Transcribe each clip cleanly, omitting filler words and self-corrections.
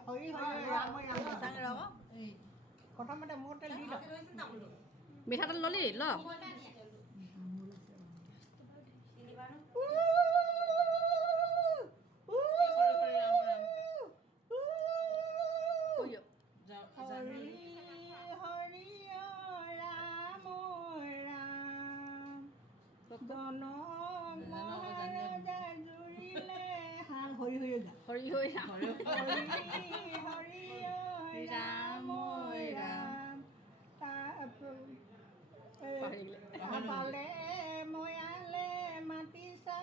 হৰি হৰি ৰাম ৰাম প্ৰথমতে মোৰ তেল দি মিঠাতেল ললি ল হৰি হৰি হৰি হৰি ৰাম ৰাম ৰাম পালে ময়ালে মাতিছা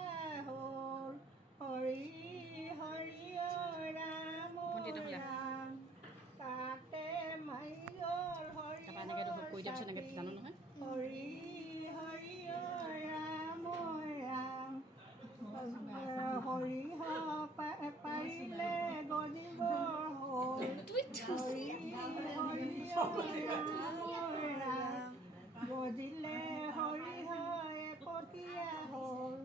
হ'ল হৰি হৰি ৰাম ৰাম তাতে মাৰি গ'ল হৰি কৈ দিয়কচোন এনেকৈ জানো নহয় হৰি হৰি ৰাম ৰাম হৰি পাৰিলে গজিব হ'ল হৰি হৰি ৰাম গজিলে হৰি হয় পতিয়া হ'ল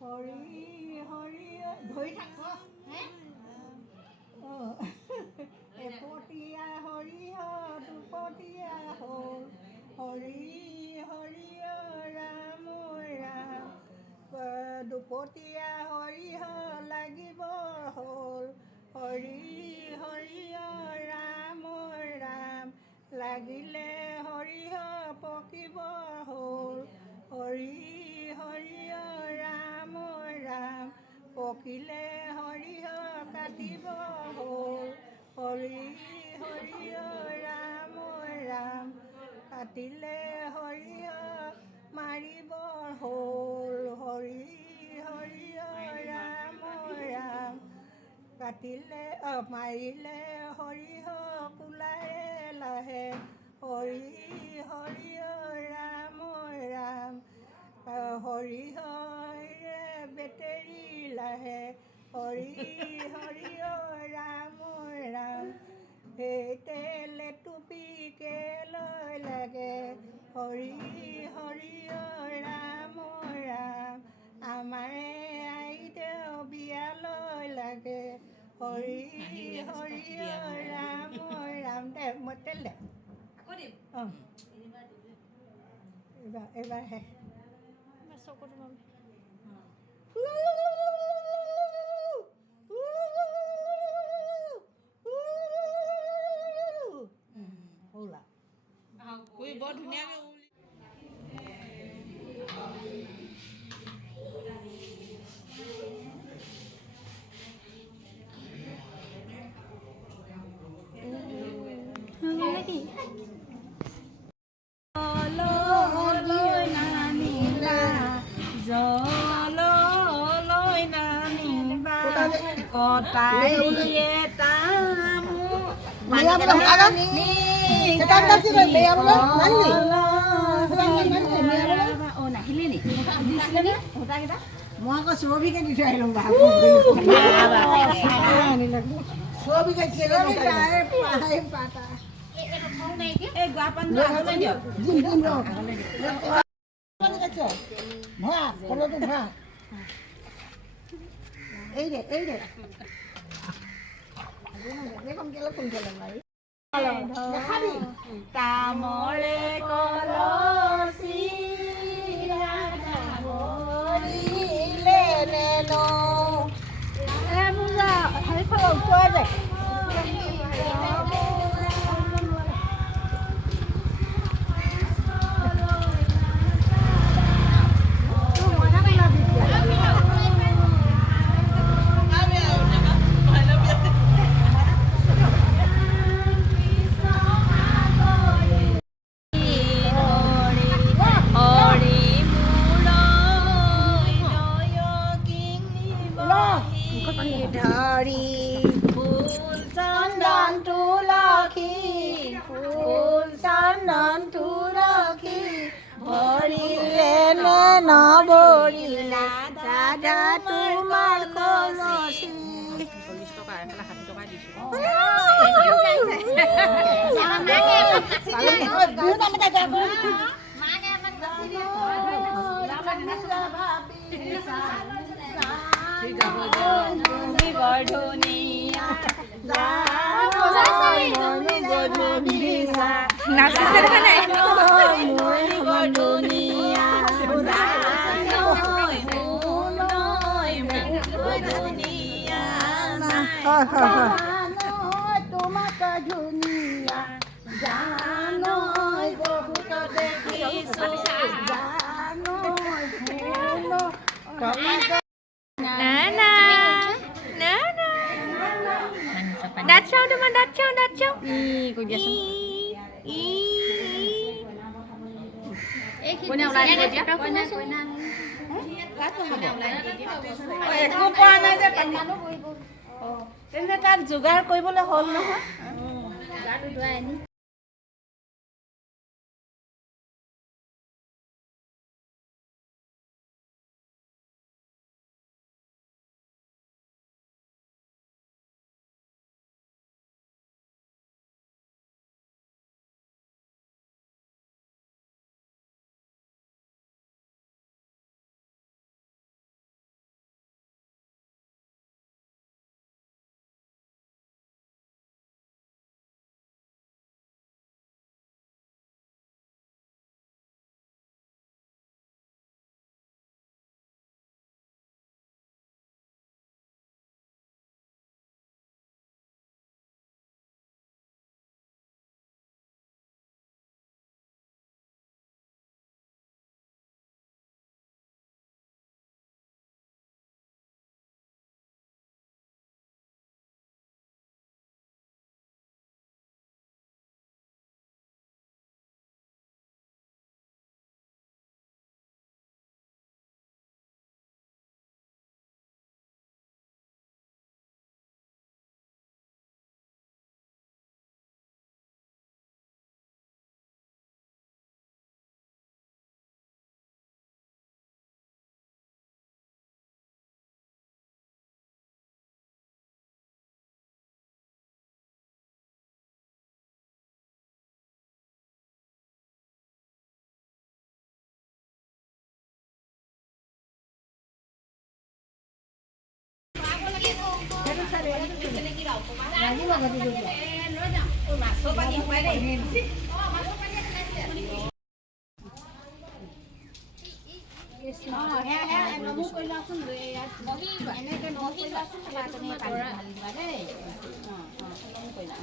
হৰি হৰি ধৰি থাক এপতীয়া হৰি দুপতীয়া হ'ল হৰি হৰি ৰাম ৰাম দুপতীয়া হৰি লাগিব হ'ল হৰি হৰি ৰাম ৰাম লাগিলে হৰি পকিব হ'ল হৰি হৰি ৰাম ৰাম পকিলে হৰি কাটিব হ'ল হৰি হৰি ৰাম ৰাম কাটিলে হৰি মাৰিব হ'ল হৰি হৰি ৰাম ৰাম কাটিলে মাৰিলে হৰি কোলাৰে লাহে হৰি হৰি ৰাম ৰাম হৰি হৰি বেটেৰী লাহে হৰি হৰি ৰাম ৰাম সেই তেলে টুপিকে লৈ লাগে হৰি হৰি ৰাম ৰাম আমাৰে আইদেউ বিয়ালৈ লাগে হৰি হৰি ৰাম ৰাম দে মই তেল দে অঁ এইবাৰহে বৰ ধুনীয়াকৈ মই আকৌ চৌবিকে দি থৈ আহিলোঁ চৌবিকে ভা কলটো ভা এই দে তামৰে কলচি ধৰি ফুল চন্দন তুলসী ফুল চন্দন তুলসী ভৰিলে নবৰিলা দাদা তোমাৰ কলচী 40 টকা এফালে 60 টকা দিছোঁ বৰ ধুনীয়া নাচিছে মানে মই দুনিয়া হয় হয় হয় তোমাক ধুনীয়া জানৈ বহুত দেখিছো জানৈ না না না না দাঁত চাওঁ তোমাৰ দাঁত চাওঁ ই কৈ দিয়াচোন কইনা ওলাই দিব এতিয়া একো পোৱা নাই যে তেন্তে তাত যোগাৰ কৰিবলৈ হ'ল নহয়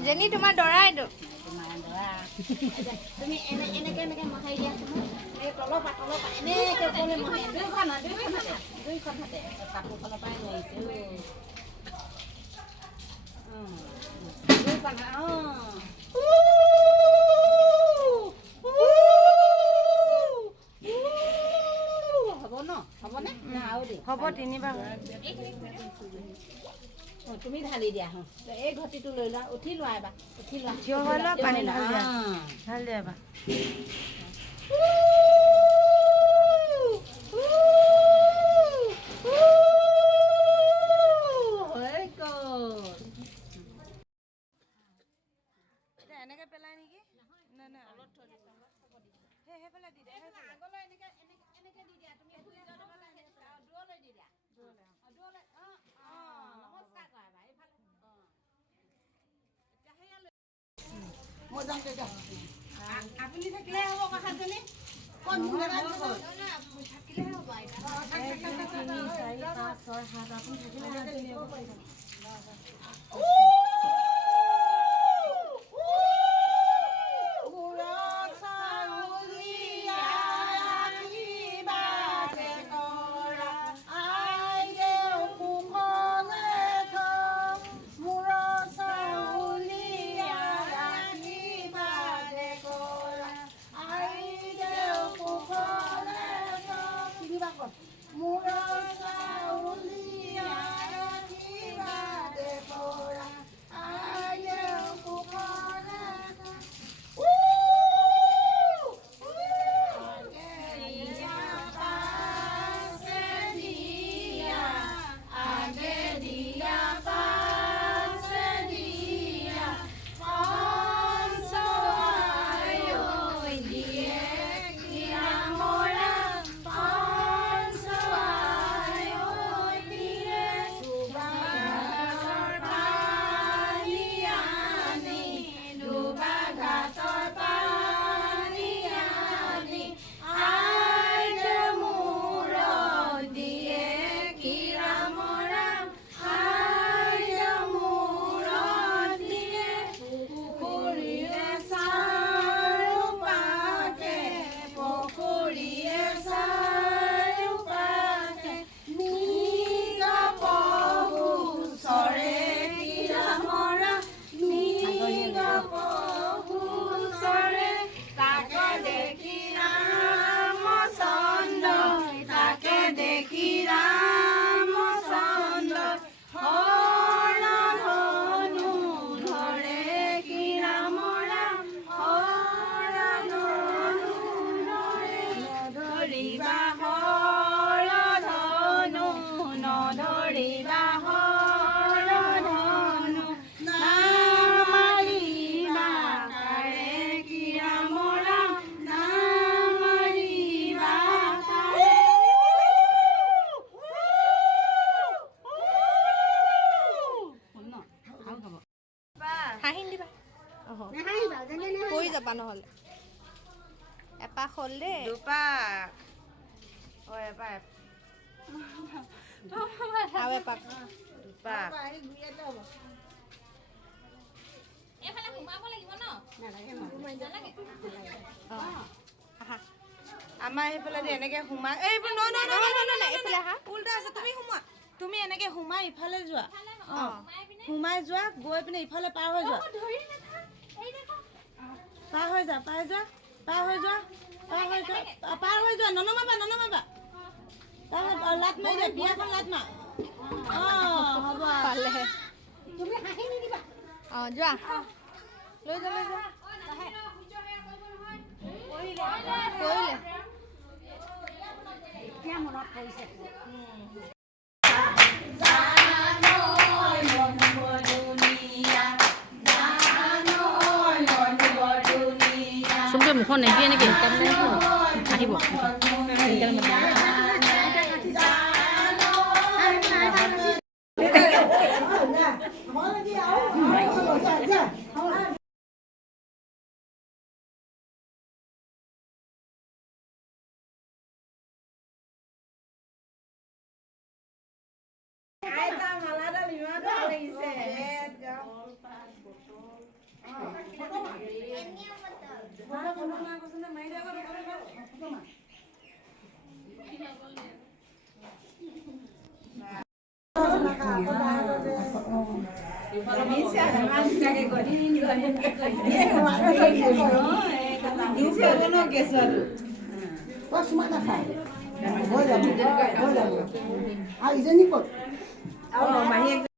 যেনি তোমাৰ দৰা এইটো তুমি এনেকে মহাই দিয়াচোন তলৰ পৰা এনেকে ওপৰলৈ মহাই দুইখন হাতে কাপোৰখনৰ পৰাই লৈছে হ'ব তিনিবাৰ তুমি ঢালি দিয়া এই ঘটিটো লৈ লোৱা উঠি লোৱা এবাৰ উঠি লোৱা থিয় হৈ লোৱা পানী ঢালি দিয়া এবাৰ এনেকে পেলাই নেকি না না অলপ থৈ দিছা সেইফালে দি দিয়া আগলৈ এনেকে দি দিয়া তুমি ফুলি যাব লাগে দূৰলৈ দি দিয়া দূৰলৈ নমস্কাৰ কৰা বা এইফালে মই যাম তেতিয়া আপুনি থাকিলে হ'ব কথাজনী কোন থাকিলে হ'ব 1 2 3 4 5 6 7 আপুনি থাকিলে হ'ব হাঁহি দিবা পৰি যাবা নহ'লে এপাক হ'ল দেই দুপাক অ' এপাক আৰু এপাক দুপাক আমাৰ সেইফালে এনেকে সোমাই এইবোৰ এইফালে আহা উল্টা আছে তুমি সোমোৱা তুমি এনেকে সোমাই ইফালে যোৱা সোমাই যোৱা গৈ পিনে ইফালে পাৰ হৈ যোৱা পাৰ হৈ যোৱা পাৰ হৈ যোৱা পাৰ হৈ যোৱা পাৰ হৈ যোৱা ননমাবা লাট মাৰি দিয়া বিয়াখন লাট মাৰ হ'ব পালে যোৱা লৈ যা কৰিলে এতিয়া মনত পৰিছে চুমকে মুখত নিদিয়ে নেকি আহিব আৰু ইজনী ক'ত